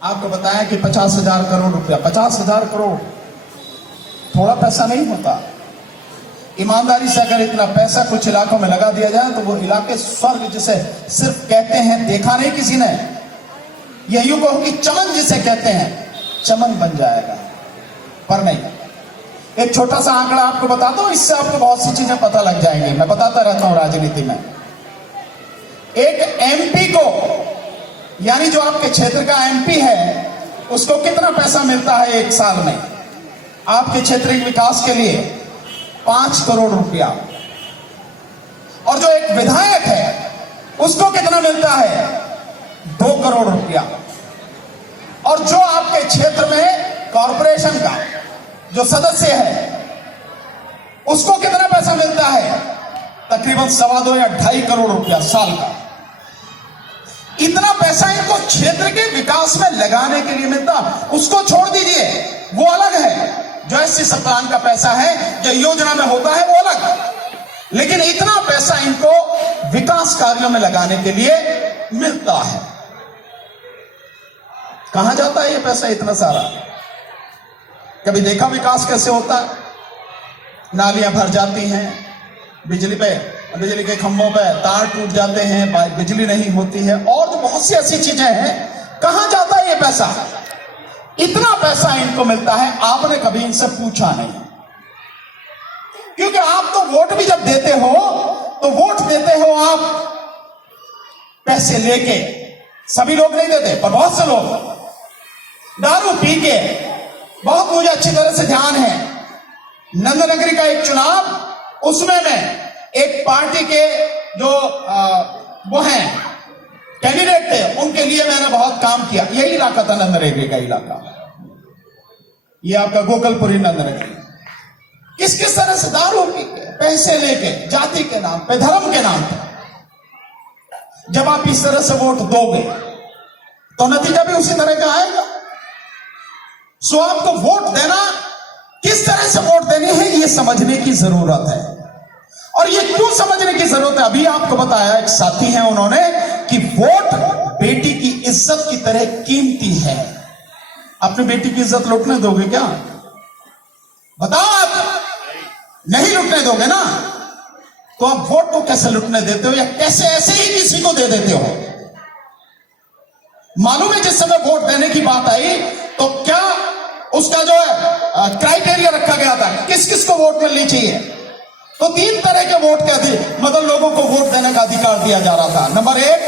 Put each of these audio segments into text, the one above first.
आपको बताया कि 50,000 करोड़ रुपया, 50,000 करोड़ थोड़ा पैसा नहीं होता। ईमानदारी से अगर इतना पैसा कुछ इलाकों में लगा दिया जाए तो वो इलाके स्वर्ग जिसे सिर्फ कहते हैं, देखा नहीं किसी ने, यह यूं कहो कि चमन जिसे कहते हैं, चमन बन जाएगा। पर नहीं, एक छोटा सा आंकड़ा आपको बताता हूं, इससे आपको बहुत सी चीजें पता लग जाएंगी। मैं बताता रहता हूं राजनीति में। एक एमपी को, यानी जो आपके क्षेत्र का एमपी है, उसको कितना पैसा मिलता है एक साल में आपके क्षेत्र के विकास के लिए? 5 करोड़ रुपया। और जो एक विधायक है उसको कितना मिलता है? 2 करोड़ रुपया। और जो आपके क्षेत्र में कॉरपोरेशन का जो सदस्य है उसको कितना पैसा मिलता है? तकरीबन 2.25 या 2.5 करोड़ रुपया साल का। इतना पैसा इनको क्षेत्र के विकास में लगाने के लिए मिलता। उसको छोड़ दीजिए, वो अलग है। जो एससी प्लान का पैसा है, जो योजना में होता है, वो अलग। लेकिन इतना पैसा इनको विकास कार्यों में लगाने के लिए मिलता है। कहां जाता है ये पैसा इतना सारा? कभी देखा विकास कैसे होता है? नालियां भर जाती हैं, बिजली के खंभों पे तार टूट जाते हैं, बिजली नहीं होती है, और जो बहुत सी ऐसी चीजें हैं। कहां जाता है ये पैसा? इतना पैसा इनको मिलता है। आपने कभी इनसे पूछा नहीं, क्योंकि आप तो वोट भी जब देते हो तो वोट देते हो आप पैसे लेके। सभी लोग नहीं देते, पर बहुत से लोग दारू पी के। बहुत मुझे अच्छी तरह से ध्यान है, नंदनगरी का एक चुनाव, उसमें मैं एक पार्टी के जो वो हैं कैंडिडेट थे, उनके लिए मैंने बहुत काम किया। यही इलाका था नंदनगरी का इलाका, ये आपका गोकलपुरी नंदनगरी। किस किस तरह से दारू पी के, पैसे लेके, जाति के नाम पे, धर्म के नाम पे जब आप इस तरह से वोट दोगे तो नतीजा भी उसी तरह का आएगा। सो आपको वोट देना, किस तरह से वोट देनी है, ये समझने की जरूरत है। और ये क्यों समझने की जरूरत है, अभी आपको बताया एक साथी हैं उन्होंने, कि वोट बेटी की इज्जत की तरह कीमती है। अपनी बेटी की इज्जत लुटने दोगे क्या? बताओ, आप नहीं लुटने दोगे ना, तो आप वोट को कैसे लुटने देते हो, या कैसे ऐसे ही किसी को दे देते हो? मालूम है, जिस समय वोट देने की बात आई तो क्या उसका जो है क्राइटेरिया रखा गया था, किस किस को वोट मिलनी चाहिए? तो 3 तरह के वोट के मतलब लोगों को वोट देने का अधिकार दिया जा रहा था। नंबर 1,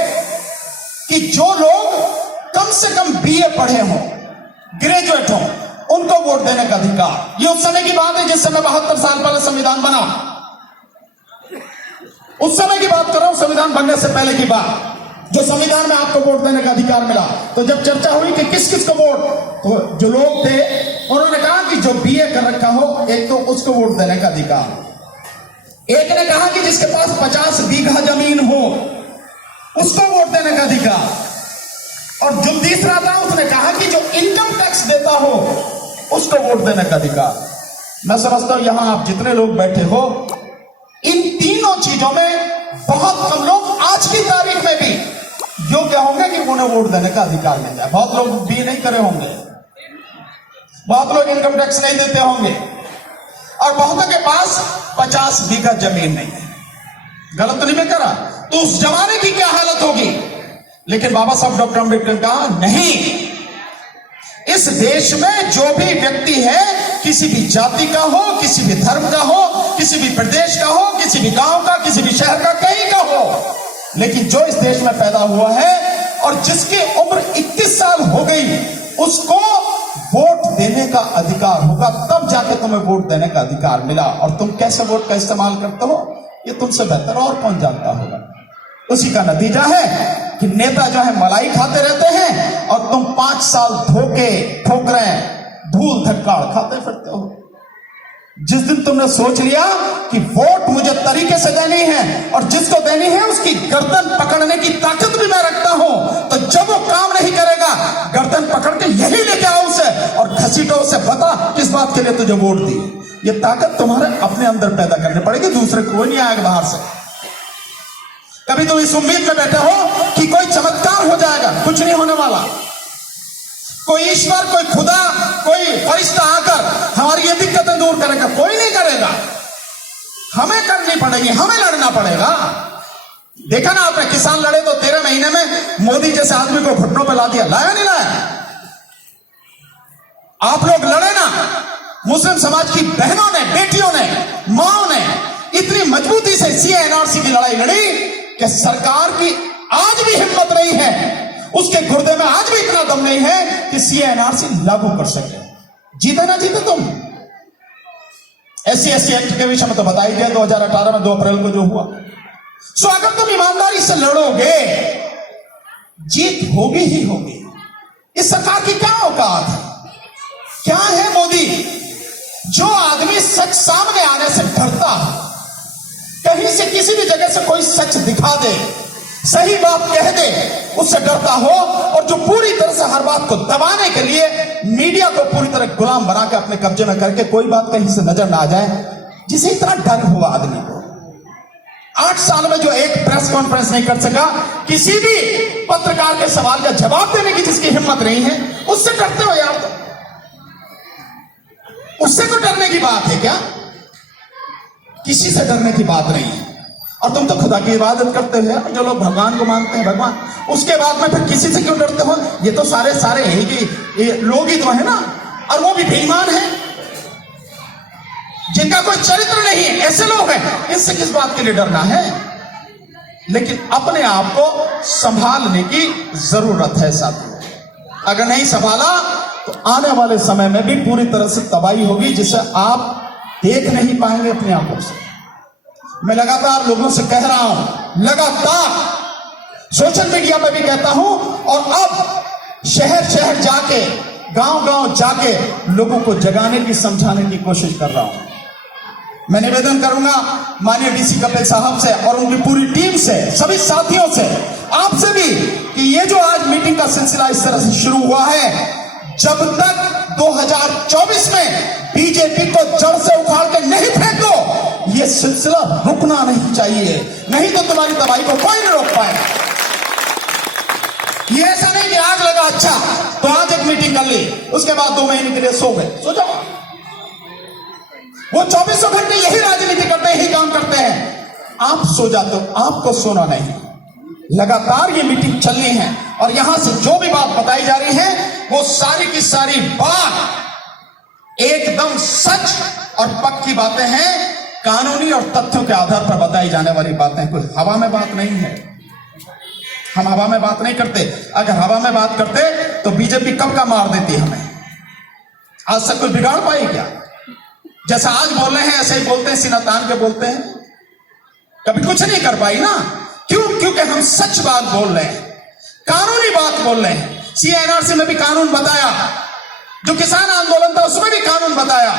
कि जो लोग कम से कम बीए पढ़े हों, ग्रेजुएट हों, उनको वोट देने का अधिकार। ये उस समय की बात है जिस समय 72 साल पहले संविधान बना। उस समय की बात कर रहा हूं, संविधान बनने से पहले की बात, जो संविधान में आपको वोट देने का अधिकार मिला। तो जब चर्चा हुई कि किस किस को वोट, तो जो लोग थे उन्होंने कहा कि जो बीए कर रखा हो, एक तो उसको वोट देने का अधिकार। एक ने कहा कि जिसके पास 50 बीघा जमीन हो, उसको वोट देने का अधिकार। और जो तीसरा था, उसने कहा कि जो इनकम टैक्स देता हो, उसको वोट देने का अधिकार। मैं समझता हूं यहां आप जितने लोग बैठे हो, इन तीनों चीजों में बहुत कम लोग आज की तारीख में भी योग्य होंगे कि उन्हें वोट देने का अधिकार मिल जाए। बहुत लोग बीए नहीं करे होंगे, बहुत लोग इनकम टैक्स नहीं देते होंगे, और बहुतों के पास 50 बीघा जमीन नहीं है। गलत तो नहीं मैं करा? तो उस जमाने की क्या हालत होगी? लेकिन बाबा साहब डॉक्टर अम्बेडकर ने कहा, नहीं, इस देश में जो भी व्यक्ति है, किसी भी जाति का हो, किसी भी धर्म का हो, किसी भी प्रदेश का हो, किसी भी गांव का, किसी भी शहर का, कहीं का हो, लेकिन जो इस देश में पैदा हुआ है और जिसकी उम्र 21 साल हो गई, उसको वोट देने का अधिकार होगा। तब जाके तुम्हें वोट देने का अधिकार मिला। और तुम कैसे वोट का इस्तेमाल करते हो, ये तुमसे बेहतर और कौन जानता होगा। उसी का नतीजा है कि नेता जो है मलाई खाते रहते हैं और तुम 5 साल धोखे, ठोकरें, धूल धक्काड़ खाते फिरते हो। जिस दिन तुमने सोच लिया कि वोट मुझे तरीके से देनी है और जिसको देनी है उसकी गर्दन पकड़ने की ताकत भी मैं रखता हूं, तो जब वो काम नहीं करेगा, गर्दन पकड़ के यही लेके आओ उसे और घसीटो उसे, बता किस बात के लिए तुझे वोट दी। ये ताकत तुम्हारे अपने अंदर पैदा करनी पड़ेगी, दूसरे कोई नहीं आएगा बाहर से। कभी तुम इस उम्मीद में बैठे हो कि कोई चमत्कार हो जाएगा, कुछ नहीं होने वाला। कोई ईश्वर, कोई खुदा, कोई फरिश्ता आकर हमारी ये दिक्कतें दूर करेगा? कोई नहीं करेगा। हमें करनी पड़ेगी, हमें लड़ना पड़ेगा। देखा ना आपने, किसान लड़े तो 13 महीने में मोदी जैसे आदमी को घुटनों पे ला दिया। लाया नहीं लाया? आप लोग लड़े ना, मुस्लिम समाज की बहनों ने, बेटियों ने, माओ ने इतनी मजबूती से सीएनआरसी की लड़ाई लड़ी कि सरकार की आज भी हिम्मत नहीं है, उसके गुर्दे में आज भी इतना दम नहीं है कि सीएनआरसी लागू कर सके। जीते ना जीते तुम। SC/ST एक्ट के विषय में तो बता ही दिया 2018 में 2 अप्रैल को जो हुआ। सो अगर तुम ईमानदारी से लड़ोगे, जीत होगी ही होगी। इस सरकार की क्या औकात है? क्या है मोदी? जो आदमी सच सामने आने से डरता है, कहीं से किसी भी जगह से कोई सच दिखा दे, सही बात कह दे, उससे डरता हो, और जो पूरी तरह से हर बात को दबाने के लिए मीडिया को पूरी तरह गुलाम बना के अपने कब्जे में करके कोई बात कहीं से नजर ना आ जाए, जिसे इतना डर हुआ आदमी को। 8 साल में जो एक प्रेस कॉन्फ्रेंस नहीं कर सका, किसी भी पत्रकार के सवाल का जवाब देने की जिसकी हिम्मत नहीं है, उससे डरते हो यार? उससे तो डरने की बात है क्या? किसी से डरने की बात नहीं है। और तुम तो खुदा की इबादत करते हो, जो लोग भगवान को मानते हैं, भगवान, उसके बाद में फिर किसी से क्यों डरते हो? ये तो सारे ये लोग ही तो है ना, और वो भी बेईमान है, जिनका कोई चरित्र नहीं है, ऐसे लोग हैं। इससे किस बात के लिए डरना है? लेकिन अपने आप को संभालने की जरूरत है साथियों। अगर नहीं संभाला तो आने वाले समय में भी पूरी तरह से तबाही होगी, जिसे आप देख नहीं पाएंगे अपनी आंखों से। मैं लगातार लोगों से कह रहा हूं, लगातार सोशल मीडिया में भी कहता हूं, और अब शहर शहर जाके, गांव गांव जाके लोगों को जगाने की, समझाने की कोशिश कर रहा हूं। मैं निवेदन करूंगा माननीय DC कपिल साहब से और उनकी पूरी टीम से, सभी साथियों से, आपसे भी, कि ये जो आज मीटिंग का सिलसिला इस तरह से शुरू हुआ है, जब तक 2024 में बीजेपी को जड़ से उखाड़ के नहीं फेंको, ये सिलसिला रुकना नहीं चाहिए। नहीं तो तुम्हारी तबाही को कोई नहीं रोक पाए। ये ऐसा नहीं कि आग लगा, अच्छा तो आज एक मीटिंग कर ली, उसके बाद 2 महीने के लिए सो गए। सो जाओ। वो 24 घंटे यही राजनीति करते हैं, यही काम करते हैं। आप सो जाते हो, आपको सोना नहीं। लगातार ये मीटिंग चलनी है, और यहां से जो भी बात बताई जा रही है, वो सारी की सारी बात एकदम सच और पक्की बातें हैं, कानूनी और तथ्यों के आधार पर बताई जाने वाली बातें। कोई हवा में बात नहीं है। हम हवा में बात नहीं करते। अगर हवा में बात करते तो बीजेपी कब का मार देती हमें। आज तक कोई बिगाड़ पाई क्या? जैसा आज बोल रहे हैं ऐसे ही बोलते हैं, सीना तान के बोलते हैं। कभी कुछ नहीं कर पाई ना। क्यों? क्योंकि हम सच बात बोल रहे हैं, कानूनी बात बोल रहे हैं। CNRC में भी कानून बताया, जो किसान आंदोलन था उसमें भी कानून बताया,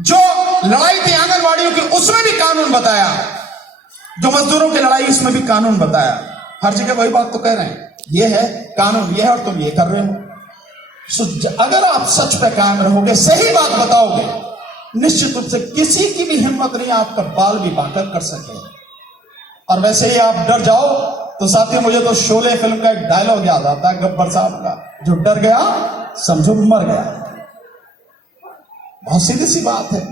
जो लड़ाई थी आंगनवाड़ियों की उसमें भी कानून बताया, जो मजदूरों की लड़ाई उसमें भी कानून बताया। हर जगह वही बात तो कह रहे हैं, ये है कानून, ये है, और तुम ये कर रहे हो। अगर आप सच पे कायम रहोगे, सही बात बताओगे, निश्चित रूप से किसी की भी हिम्मत नहीं आपका बाल भी बांकर कर सके। और वैसे ही आप डर जाओ तो साथियों, मुझे तो शोले फिल्म का एक डायलॉग याद आता है गब्बर साहब का, जो डर गया समझो मर गया। बहुत सीधी सी बात है।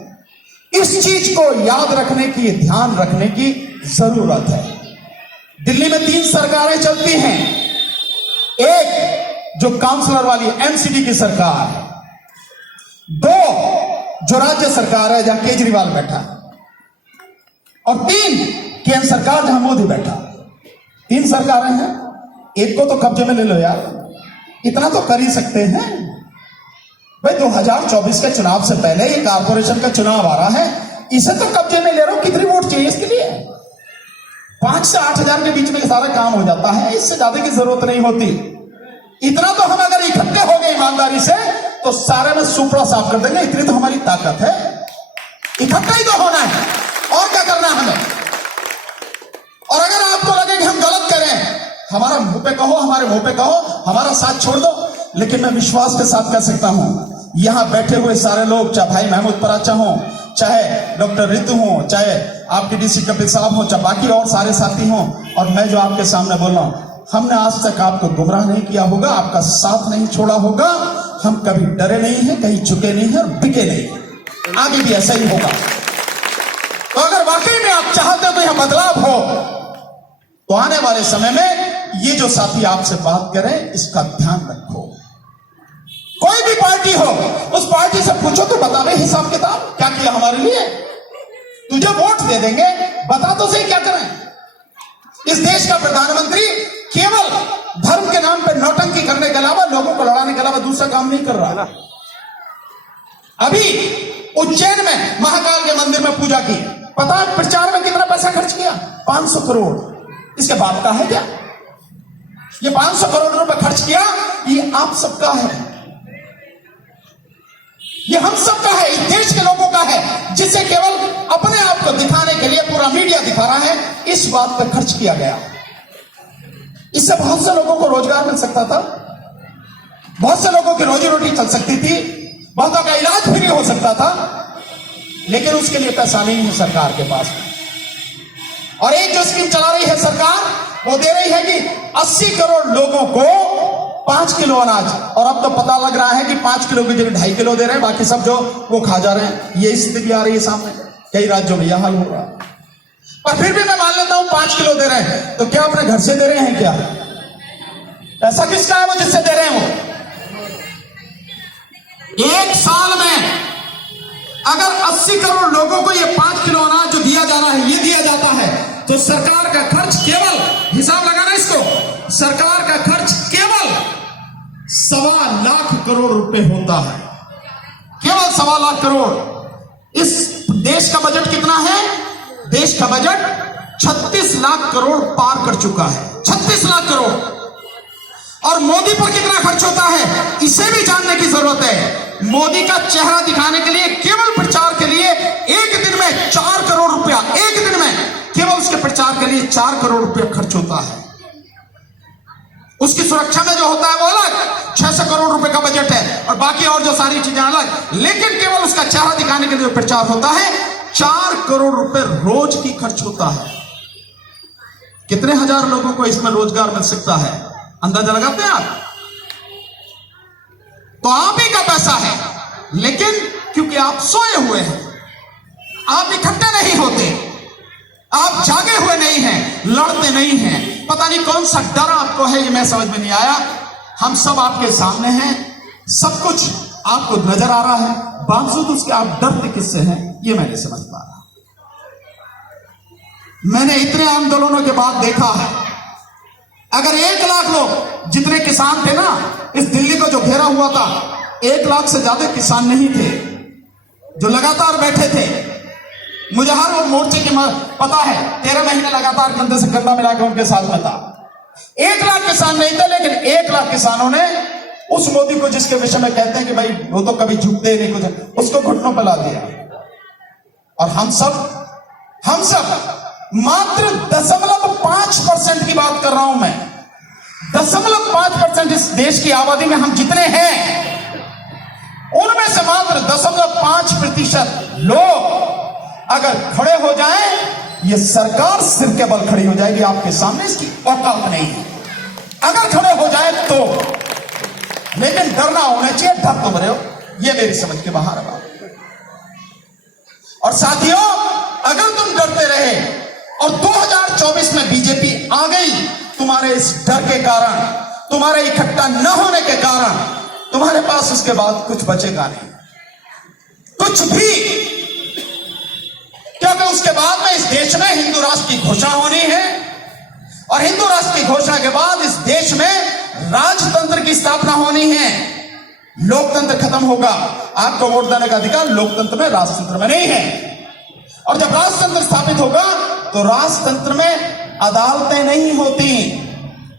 इस चीज को याद रखने की, ध्यान रखने की जरूरत है। दिल्ली में 3 सरकारें चलती हैं। एक जो काउंसलर वाली MCD की सरकार है, 2 जो राज्य सरकार है जहां केजरीवाल बैठा, और 3 केंद्र सरकार जहां मोदी बैठा। 3 सरकारें हैं। एक को तो कब्जे में ले लो यार, इतना तो कर ही सकते हैं भाई। 2024 के चुनाव से पहले ये कारपोरेशन का चुनाव आ रहा है, इसे तो कब्जे में ले रहे हो। कितनी वोट चाहिए इसके लिए? 5 से 8 हजार के बीच में सारा काम हो जाता है, इससे ज्यादा की जरूरत नहीं होती। इतना तो हम अगर इकट्ठे हो गए ईमानदारी से तो सारे में सुपड़ा साफ कर देंगे। इतनी तो हमारी ताकत है। इकट्ठा ही तो होना है, और क्या करना है हमें। और अगर आपको लगे कि हम गलत करें, हमारा मुंह पे कहो, हमारे मुंह पे कहो, हमारा साथ छोड़ दो। लेकिन मैं विश्वास के साथ कह सकता हूं, यहां बैठे हुए सारे लोग, चाहे भाई महमूद पराचा हो, चाहे डॉक्टर रितु हो, चाहे आपके DC कपिल साहब हो, चाहे बाकी और सारे साथी हों, और मैं जो आपके सामने बोल रहा हूं, हमने आज तक आपको गुमराह नहीं किया होगा, आपका साथ नहीं छोड़ा होगा। हम कभी डरे नहीं हैं, कहीं झुके नहीं हैं और बिके नहीं हैं। आगे भी ऐसा ही होगा। तो अगर वाकई में आप चाहते हो तो यह बदलाव हो, तो आने वाले समय में ये जो साथी आपसे बात करें, इसका ध्यान रखो। कोई भी पार्टी हो, उस पार्टी से पूछो तो बता दे हिसाब किताब क्या किया हमारे लिए। तुझे वोट दे देंगे, बता तो सही क्या करें। इस देश का प्रधानमंत्री केवल धर्म के नाम पर नौटंकी करने के अलावा, लोगों को लड़ाने के अलावा दूसरा काम नहीं कर रहा। अभी उज्जैन में महाकाल के मंदिर में पूजा की, पता है प्रचार में कितना पैसा खर्च किया? 500 करोड़। इसके बात का है क्या? ये 500 करोड़ रुपए खर्च किया, ये आप सबका है, ये हम सबका है, इस देश के लोगों का है, जिसे केवल अपने आप को दिखाने के लिए पूरा मीडिया दिखा रहा है, इस बात पर खर्च किया गया। इससे बहुत से लोगों को रोजगार मिल सकता था, बहुत से लोगों की रोजी रोटी चल सकती थी, बहुतों का इलाज फ्री हो सकता था, लेकिन उसके लिए पैसा नहीं है सरकार के पास। और एक जो स्कीम चला रही है सरकार, वो दे रही है कि 80 करोड़ लोगों को 5 किलो अनाज, और अब तो पता लग रहा है कि 5 किलो की जगह 2.5 किलो दे रहे हैं, बाकी सब जो वो खा जा रहे हैं। ये स्थिति आ रही है सामने, कई राज्यों में यह हाल हो रहा है। पर फिर भी मैं मान लेता हूं 5 किलो दे रहे हैं, तो क्या अपने घर से दे रहे हैं क्या? पैसा किसका है वो जिससे दे रहे हैं? वो एक साल में अगर 80 करोड़ लोगों को ये 5 किलो अनाज जो दिया जा रहा है, ये दिया जाता है, तो सरकार का खर्च केवल, हिसाब लगाना इसको, सरकार का खर्च केवल 1.25 लाख करोड़ रुपए होता है। केवल 1.25 लाख करोड़। इस देश का बजट कितना है? देश का बजट 36 लाख करोड़ पार कर चुका है। 36 लाख करोड़। और मोदी पर कितना खर्च होता है, इसे भी जानने की जरूरत है। मोदी का चेहरा दिखाने के लिए, केवल प्रचार के लिए एक दिन में 4 करोड़ रुपया, एक दिन में केवल उसके प्रचार के लिए 4 करोड़ रुपया खर्च होता है। उसकी सुरक्षा में जो होता है वो अलग, 600 करोड़ रुपए का बजट है, और बाकी और जो सारी चीजें अलग। लेकिन केवल उसका चेहरा दिखाने के लिए जो प्रचार होता है, 4 करोड़ रुपए रोज की खर्च होता है। कितने हजार लोगों को इसमें रोजगार मिल सकता है, अंदाजा लगाते हैं आप? तो आप ही का पैसा है, लेकिन क्योंकि आप सोए हुए हैं, आप इकट्ठे नहीं होते, आप जागे हुए नहीं हैं, लड़ते नहीं हैं, पता नहीं कौन सा डर आपको है, ये मैं समझ में नहीं आया। हम सब आपके सामने हैं, सब कुछ आपको नजर आ रहा है, बावजूद उसके आप डरते किससे हैं, ये मैं नहीं समझ पा रहा। मैंने इतने आंदोलनों के बाद देखा है, अगर 1 लाख लोग, जितने किसान थे ना इस दिल्ली को जो घेरा हुआ था, 1 लाख से ज्यादा किसान नहीं थे जो लगातार बैठे थे। मुझे हर वो मोर्चे की पता है, 13 महीने लगातार कंधे से कंधा मिलाकर उनके साथ में था। 1 लाख किसान नहीं थे, लेकिन 1 लाख किसानों ने उस मोदी को, जिसके विषय में कहते हैं कि भाई वो तो कभी झुकते नहीं कुछ, उसको घुटनों पर ला दिया। और हम सब मात्र 0.5% की बात कर रहा हूं मैं, 0.5% इस देश की आबादी में हम जितने हैं, उनमें से मात्र 0.5% लोग अगर खड़े हो जाएं, ये सरकार सिर के बल खड़ी हो जाएगी आपके सामने, इसकी औकात नहीं है अगर खड़े हो जाए तो। लेकिन डरना होना चाहिए, डर तुम रहे हो, ये मेरी समझ के बाहर है बात। और साथियों, अगर तुम डरते रहे और 2024 में बीजेपी आ गई, तुम्हारे इस डर के कारण, तुम्हारे इकट्ठा न होने के कारण, तुम्हारे पास उसके बाद कुछ बचेगा नहीं, कुछ भी। क्योंकि उसके बाद में इस देश में हिंदू राष्ट्र की घोषणा होनी है, और हिंदू राष्ट्र की घोषणा के बाद इस देश में राजतंत्र की स्थापना होनी है। लोकतंत्र खत्म होगा। आपको वोट देने का अधिकार लोकतंत्र में, राजतंत्र में नहीं है। और जब राजतंत्र स्थापित होगा तो राजतंत्र में अदालतें नहीं होती,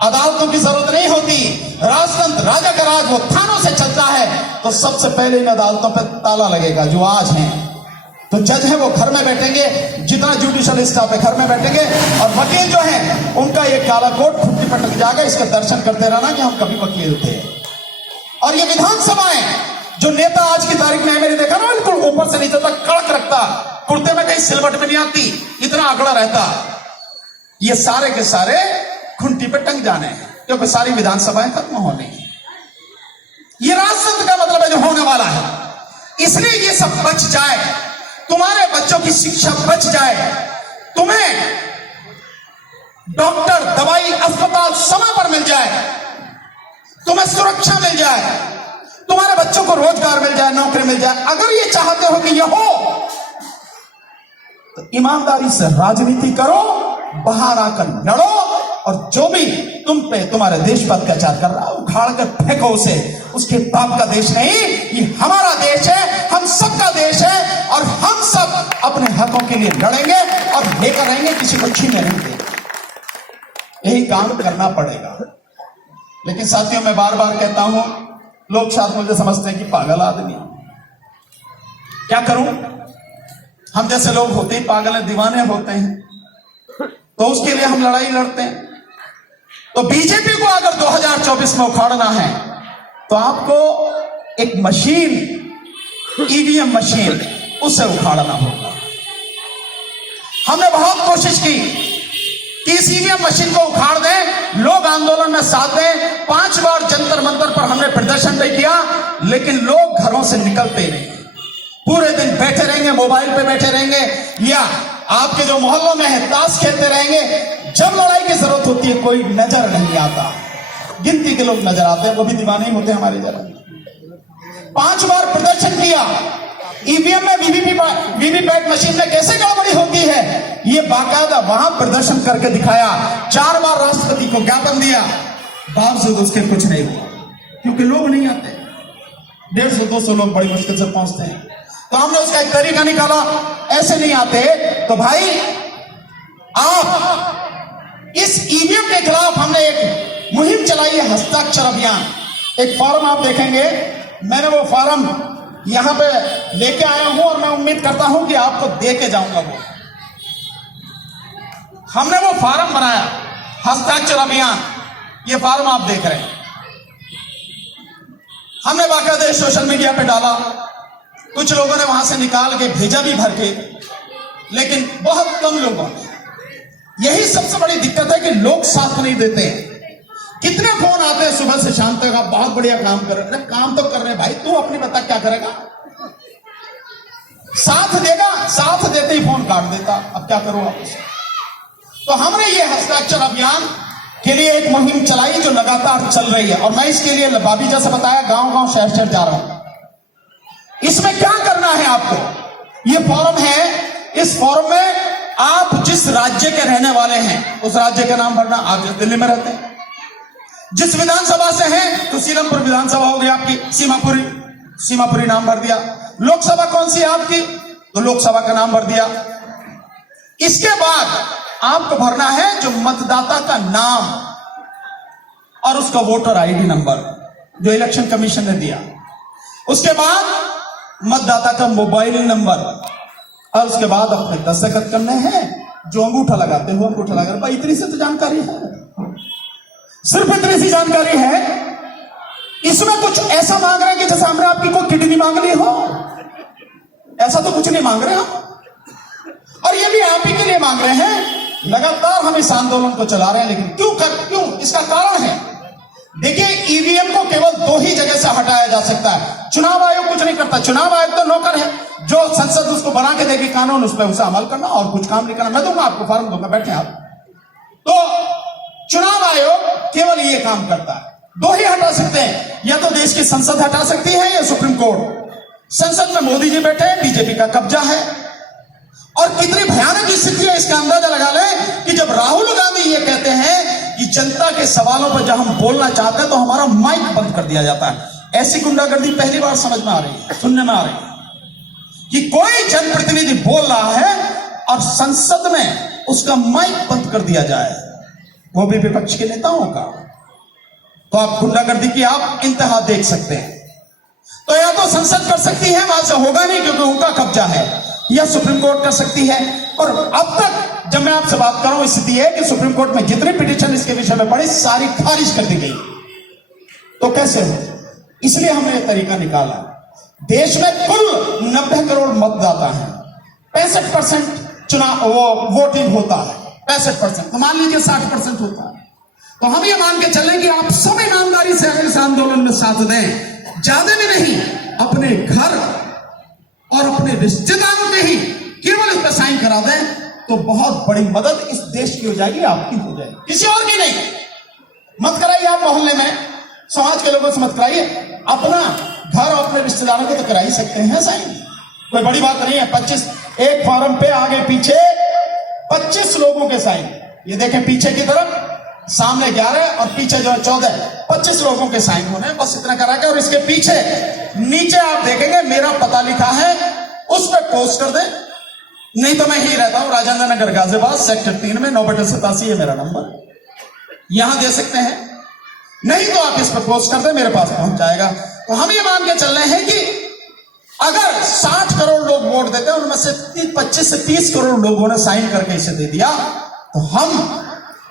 अदालतों की जरूरत नहीं होती। राजतंत्र, राजा का राज वो थानों से चलता है, तो सबसे पहले इन अदालतों पर ताला लगेगा जो आज है। तो जज है वो घर में बैठेंगे, जितना जुडिशियल स्टाफ है घर में बैठेंगे, और वकील जो है उनका ये काला कोट फुट्टी पटक जाएगा, इसके दर्शन करते रहना कि हम कभी वकील थे। और ये विधानसभाएं, जो नेता आज की तारीख में मैंने देखा ना, बिल्कुल ऊपर से नीचे तक कड़क रखता, कुर्ते में कहीं सिलवट में नहीं आती, इतना आंकड़ा रहता, ये सारे के सारे खुंटी पे टंग जाने हैं, क्योंकि सारी विधानसभाएं खत्म होने हैं। ये राजतंत्र का मतलब है जो होने वाला है। इसलिए ये सब बच जाए, तुम्हारे बच्चों की शिक्षा बच जाए, तुम्हें डॉक्टर, दवाई, अस्पताल समय पर मिल जाए, तुम्हें सुरक्षा मिल जाए, तुम्हारे बच्चों को रोजगार मिल जाए, नौकरी मिल जाए। अगर ये चाहते हो कि यह हो तो ईमानदारी से राजनीति करो, बाहर आकर लड़ो, और जो भी तुम पे, तुम्हारे देश पर अत्याचार कर रहा है, उखाड़ कर फेंको उसे। उसके बाप का देश नहीं, ये हमारा देश है, हम सबका देश है, और हम सब अपने हकों के लिए लड़ेंगे और लेकर रहेंगे, किसी को छीने नहीं देंगे। यही काम करना पड़ेगा। लेकिन साथियों, मैं बार बार कहता हूं, लोग शायद मुझे समझते हैं कि पागल आदमी। क्या करूं? हम जैसे लोग होते ही पागल हैं, दीवाने होते हैं, तो उसके लिए हम लड़ाई लड़ते हैं। तो बीजेपी को अगर 2024 में उखाड़ना है तो आपको एक मशीन, ईवीएम मशीन, उससे उखाड़ना होगा। हमने बहुत कोशिश की कि इस ईवीएम मशीन को उखाड़ दें, लोग आंदोलन में साथ दें। 5 बार जंतर मंतर पर हमने प्रदर्शन भी किया, लेकिन लोग घरों से निकलते नहीं। पूरे दिन बैठे रहेंगे, मोबाइल पे बैठे रहेंगे, या आपके जो मोहल्लों में है ताश खेलते रहेंगे। जब लड़ाई की जरूरत होती है कोई नजर नहीं आता, गिनती के लोग नजर आते हैं, वो भी दीवाने ही होते हैं हमारी जगह। 5 बार प्रदर्शन किया। ईवीएम में वीवीपैट मशीन में कैसे गड़बड़ी होती है, ये बाकायदा वहां प्रदर्शन करके दिखाया। 4 बार राष्ट्रपति को ज्ञापन दिया, बावजूद उसके कुछ नहीं हुआ, क्योंकि लोग नहीं आते। 150-200 लोग बड़ी मुश्किल से पहुंचते हैं। तो हमने उसका एक तरीका निकाला, ऐसे नहीं आते तो भाई आप इस ईवीएम के खिलाफ हमने एक मुहिम चलाई है, हस्ताक्षर अभियान। एक फॉर्म आप देखेंगे, मैंने वो फॉर्म यहां पे लेके आया हूं, और मैं उम्मीद करता हूं कि आपको दे के जाऊंगा। वो हमने वो फॉर्म बनाया, हस्ताक्षर अभियान। ये फॉर्म आप देख रहे हैं, हमने बाकायदे सोशल मीडिया पे डाला। कुछ लोगों ने वहां से निकाल के भेजा भी भर के, लेकिन बहुत कम लोगों ने। यही सबसे बड़ी दिक्कत है कि लोग साथ नहीं देते हैं। कितने फोन आते हैं सुबह से शाम तक, आप बहुत बढ़िया काम कर रहे हैं। काम तो कर रहे हैं भाई, तू अपनी बता क्या करेगा? साथ देगा, साथ देते ही फोन काट देता। अब क्या करो आप उसे? तो हमने ये हस्ताक्षर अभियान के लिए एक मुहिम चलाई जो लगातार चल रही है, और मैं इसके लिए भाभी जैसे बताया, गांव-गांव, शहर-शहर जा रहा हूं। इसमें क्या करना है आपको? ये फॉर्म है, इस फॉर्म में आप जिस राज्य के रहने वाले हैं उस राज्य का नाम भरना। आप जिस दिल्ली में रहते हैं, जिस विधानसभा से हैं तो सीलमपुर विधानसभा हो गई आपकी, सीमापुरी नाम भर दिया। लोकसभा कौन सी है आपकी, तो लोकसभा का नाम भर दिया। इसके बाद आपको भरना है जो मतदाता का नाम और उसका वोटर आईडी नंबर जो इलेक्शन कमीशन ने दिया। उसके बाद मतदाता का मोबाइल नंबर, और उसके बाद अपने दस्तखत करने हैं, जो अंगूठा लगाते हो अंगूठा लगा। भाई इतनी सी तो जानकारी है, सिर्फ इतनी सी जानकारी है। इसमें कुछ ऐसा मांग रहे हैं कि जैसे हमने आपकी कोई किडनी मांग ली हो, ऐसा तो कुछ नहीं मांग रहे हम। और ये भी आप ही के लिए मांग रहे हैं। लगातार हम इस आंदोलन को चला रहे हैं, लेकिन क्यों? इसका कारण है, देखिए, ईवीएम को केवल 2 ही जगह से हटाया जा सकता है। चुनाव आयोग कुछ नहीं करता। चुनाव आयोग तो नौकर है, जो संसद उसको बना के देगी कानून, उस पर उसे अमल करना और कुछ काम नहीं करना। मैं दूंगा आपको फॉर्म दूंगा, बैठे आप। तो चुनाव आयोग केवल ये काम करता है। 2 ही हटा सकते हैं, या तो देश की संसद हटा सकती है या सुप्रीम कोर्ट। संसद में मोदी जी बैठे हैं, बीजेपी का कब्जा है। और कितनी भयानक स्थिति है इसका अंदाजा लगा लें कि जब राहुल गांधी ये कहते हैं कि जनता के सवालों पर जब हम बोलना चाहते हैं तो हमारा माइक बंद कर दिया जाता है। ऐसी गुंडागर्दी पहली बार समझ में आ रही है, सुनने में आ रही है कि कोई जनप्रतिनिधि बोल रहा है और संसद में उसका माइक बंद कर दिया जाए, वो भी विपक्ष के नेताओं का। तो आप गुंडागर्दी की आप इंतहा देख सकते हैं। तो या तो संसद कर सकती है, वहां से होगा नहीं क्योंकि उनका कब्जा है, या सुप्रीम कोर्ट कर सकती है। और अब तक जब मैं आपसे बात कर रहा हूं, स्थिति है कि सुप्रीम कोर्ट में जितनी पिटीशन इसके विषय में पड़ी सारी खारिज कर दी गई। तो कैसे हो? इसलिए हमने यह तरीका निकाला। देश में कुल 90 करोड़ मतदाता हैं, 65% चुनाव वोटिंग होता है, 65%। तो मान लीजिए 60% होता है। तो हम ये मान के चलें कि आप सब ईमानदारी से अगर इस आंदोलन में साथ दें, ज्यादा भी नहीं, अपने घर और अपने रिश्तेदारों में ही केवल इस पर साइन करा दें, तो बहुत बड़ी मदद इस देश की हो जाएगी, आपकी हो जाएगी, किसी और की नहीं। मत कराइए आप मोहल्ले में, समाज के लोगों से मत कराइए, अपना घर और अपने रिश्तेदारों को तो करा ही सकते हैं साइन, कोई बड़ी बात नहीं है। 25 एक फॉर्म पे आगे पीछे 25 लोगों के साइन, ये देखें पीछे की तरफ, सामने 11 और पीछे जो है 14, 25 लोगों के साइन होने, बस इतना करा के, और इसके पीछे नीचे आप देखेंगे मेरा पता लिखा है, उस पर पोस्ट कर दें। नहीं तो मैं ही रहता हूं राजेंद्र नगर गाजियाबाद सेक्टर 3 में 9/87 है मेरा नंबर, यहां दे सकते हैं। नहीं तो आप इस पर पोस्ट कर दें, मेरे पास पहुंच जाएगा। तो हम ये मान के चल रहे हैं कि अगर 60 करोड़ लोग वोट देते हैं, उनमें से 25 से 30 करोड़ लोगों ने साइन करके इसे दे दिया, तो हम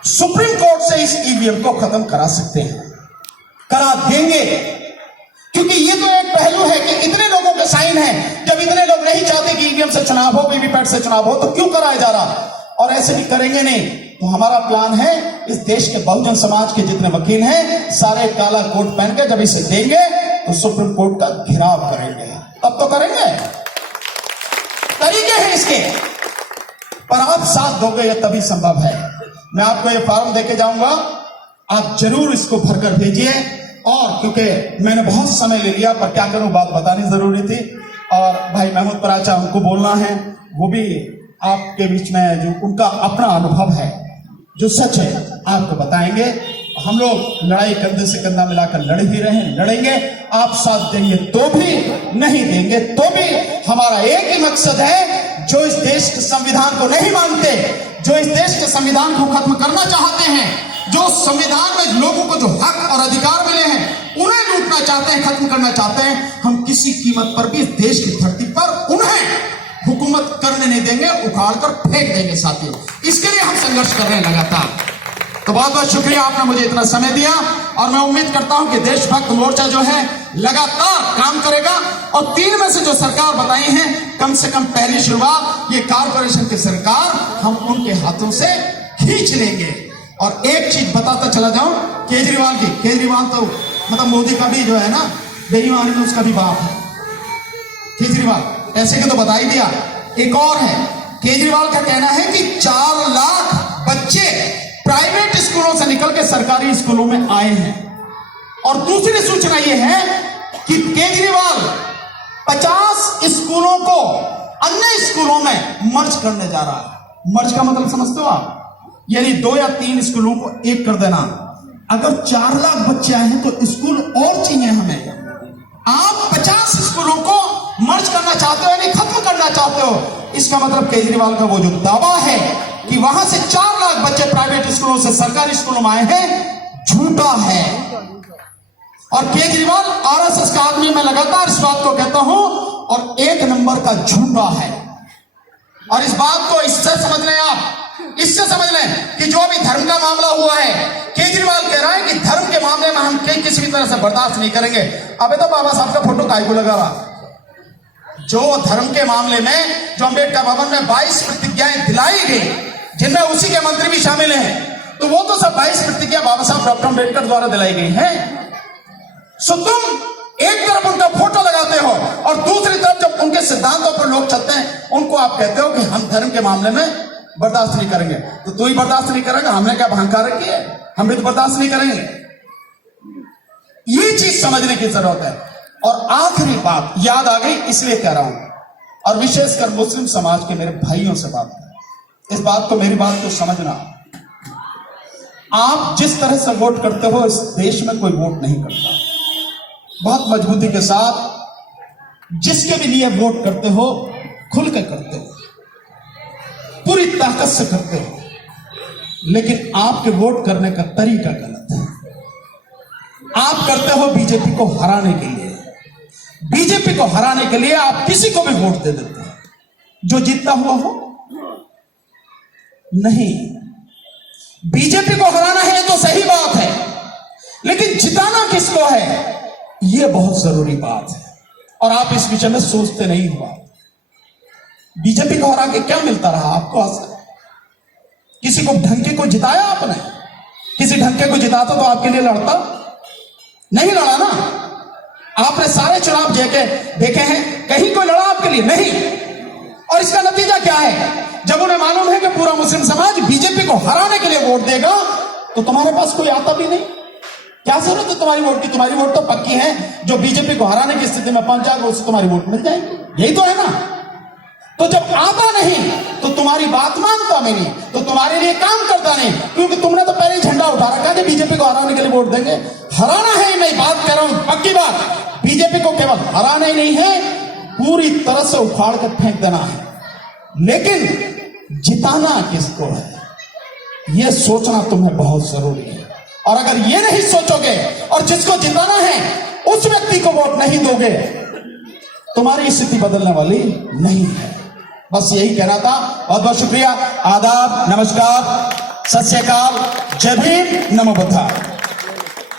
सुप्रीम कोर्ट से इस ईवीएम को खत्म करा सकते हैं, करा देंगे। क्योंकि ये तो एक पहलू है कि इतने लोगों के साइन हैं, जब इतने लोग नहीं चाहते कि ईवीएम से चुनाव हो, वीवीपैट से चुनाव हो, तो क्यों कराया जा रहा? और ऐसे भी करेंगे नहीं। तो हमारा प्लान है, इस देश के बहुजन समाज के जितने वकील हैं, सारे काला कोट पहन के जब इसे देंगे तो सुप्रीम कोर्ट का घेराव करेंगे। तब तो करेंगे, तरीके हैं इसके, पर आप साथ दोगे, ये तभी संभव है। मैं आपको ये फॉर्म देके जाऊंगा, आप जरूर इसको भरकर भेजिए। और क्योंकि मैंने बहुत समय ले लिया, पर क्या करूं, बात बतानी जरूरी थी। और भाई महमूद पराचा, उनको बोलना है, वो भी आपके बीच में जो उनका अपना अनुभव है, जो सच है, आपको बताएंगे। हम लोग लड़ाई कंधे से कंधा मिलाकर लड़ ही रहे हैं, लड़ेंगे। आप साथ देंगे तो भी, नहीं देंगे तो भी, हमारा एक ही मकसद है, जो इस देश के संविधान को नहीं मानते, जो इस देश के संविधान को खत्म करना चाहते हैं, जो संविधान में लोगों को जो हक और अधिकार मिले हैं उन्हें लूटना चाहते हैं, खत्म करना चाहते हैं, हम किसी कीमत पर भी इस देश की धरती पर उन्हें हुकूमत करने नहीं देंगे, उखाड़ कर फेंक देंगे साथियों। इसके लिए हम संघर्ष कर रहे हैं लगातार। तो बहुत बहुत शुक्रिया, आपने मुझे इतना समय दिया, और मैं उम्मीद करता हूं कि देशभक्त मोर्चा जो है लगातार काम करेगा, और 3 में से जो सरकार बताई है, कम से कम पहली शुरुआत ये कारपोरेशन की सरकार हम उनके हाथों से खींच लेंगे। और एक चीज बताता चला जाऊं, केजरीवाल की, केजरीवाल तो मतलब मोदी का भी जो है ना बेईमानी में उसका भी बाप है केजरीवाल, ऐसे के तो बता ही दिया। एक और है, केजरीवाल का कहना है कि 4 लाख बच्चे प्राइवेट स्कूलों से निकल के सरकारी स्कूलों में आए हैं। और दूसरी सूचना यह है कि केजरीवाल 50 स्कूलों को अन्य स्कूलों में मर्ज करने जा रहा है। मर्ज का मतलब समझते हो आप, यानी 2 या 3 स्कूलों को एक कर देना। अगर 4 लाख बच्चे आए हैं तो स्कूल और चाहिए हमें। आप 50 स्कूलों को मर्ज करना चाहते हो, यानी खत्म करना चाहते हो। इसका मतलब केजरीवाल का वो जो दावा है कि वहां से 4 लाख बच्चे प्राइवेट स्कूलों से सरकारी स्कूलों में आए हैं, झूठा है। और केजरीवाल आरएसएस का आदमी, मैं लगातार इस बात को कहता हूं, और 1 नंबर का झूठा है। और इस बात को इससे समझ लें, आप इससे समझ लें कि जो भी धर्म का मामला हुआ है, केजरीवाल कह रहा है कि धर्म के मामले में हम किसी भी तरह से बर्दाश्त नहीं करेंगे। अबे तो बाबा साहब का फोटो काय को लगा रहा? जो धर्म के मामले में जो अंबेडकर भवन में 22 प्रतिज्ञाएं दिलाई गई, जिनमें उसी के मंत्री भी शामिल हैं, तो वो तो सब 22 प्रतिज्ञा बाबा साहब डॉक्टर अंबेडकर द्वारा दिलाई गई हैं। सो तुम एक तरफ उनका फोटो लगाते हो, और दूसरी तरफ जब उनके सिद्धांतों पर लोग चलते हैं, उनको आप कहते हो कि हम धर्म के मामले में बर्दाश्त नहीं करेंगे। तो तू ही बर्दाश्त नहीं करेगा, हमने क्या अहंकार की है? हम भी तो बर्दाश्त नहीं करेंगे। ये चीज समझने की जरूरत है। और आखिरी बात याद आ गई, इसलिए कह रहा हूं, और विशेषकर मुस्लिम समाज के मेरे भाइयों से बात है, इस बात को, मेरी बात को समझना। आप जिस तरह से वोट करते हो, इस देश में कोई वोट नहीं करता। बहुत मजबूती के साथ जिसके भी लिए वोट करते हो, खुल के करते हो, पूरी ताकत से करते हो, लेकिन आपके वोट करने का तरीका गलत है। आप करते हो बीजेपी को हराने के लिए। बीजेपी को हराने के लिए आप किसी को भी वोट दे देते हैं, जो जीतता हुआ हो। नहीं, बीजेपी को हराना है तो सही बात है, लेकिन जिताना किसको है, यह बहुत जरूरी बात है। और आप इस विषय में सोचते नहीं हुआ। बीजेपी को हरा के क्या मिलता रहा आपको? किसी को ढंग को जिताया आपने? किसी ढंग के को जिताता तो आपके लिए लड़ता? नहीं लड़ा ना। आपने सारे चुनाव देखे हैं, कहीं कोई लड़ा आपके लिए? नहीं। और इसका नतीजा क्या है? जब उन्हें मालूम है कि पूरा मुस्लिम समाज बीजेपी को हराने के लिए वोट देगा, तो तुम्हारे पास कोई आता भी नहीं। क्या जरूरत है तुम्हारी वोट की? तुम्हारी वोट तो पक्की है, जो बीजेपी को हराने की स्थिति में पहुंच जाएगा उससे तुम्हारी वोट मिल जाएगी। यही तो है ना। तो जब आता नहीं तो तुम्हारी बात मानता भी नहीं, तो तुम्हारे लिए काम करता नहीं, क्योंकि तुमने तो पहले ही झंडा उठा रखा है बीजेपी को हराने के लिए वोट देंगे। हराना है, मैं बात कर रहा हूं पक्की बात। बीजेपी को केवल हराना ही नहीं है, पूरी तरह से उखाड़ कर फेंक देना है। लेकिन जिताना किसको है, यह सोचना तुम्हें बहुत जरूरी है। और अगर ये नहीं सोचोगे और जिसको जिताना है उस व्यक्ति को वोट नहीं दोगे, तुम्हारी स्थिति बदलने वाली नहीं है। बस यही कहना था। बहुत बहुत शुक्रिया। आदाब, नमस्कार, सत श्री अकाल, जय भीम, नमो बुद्धाय।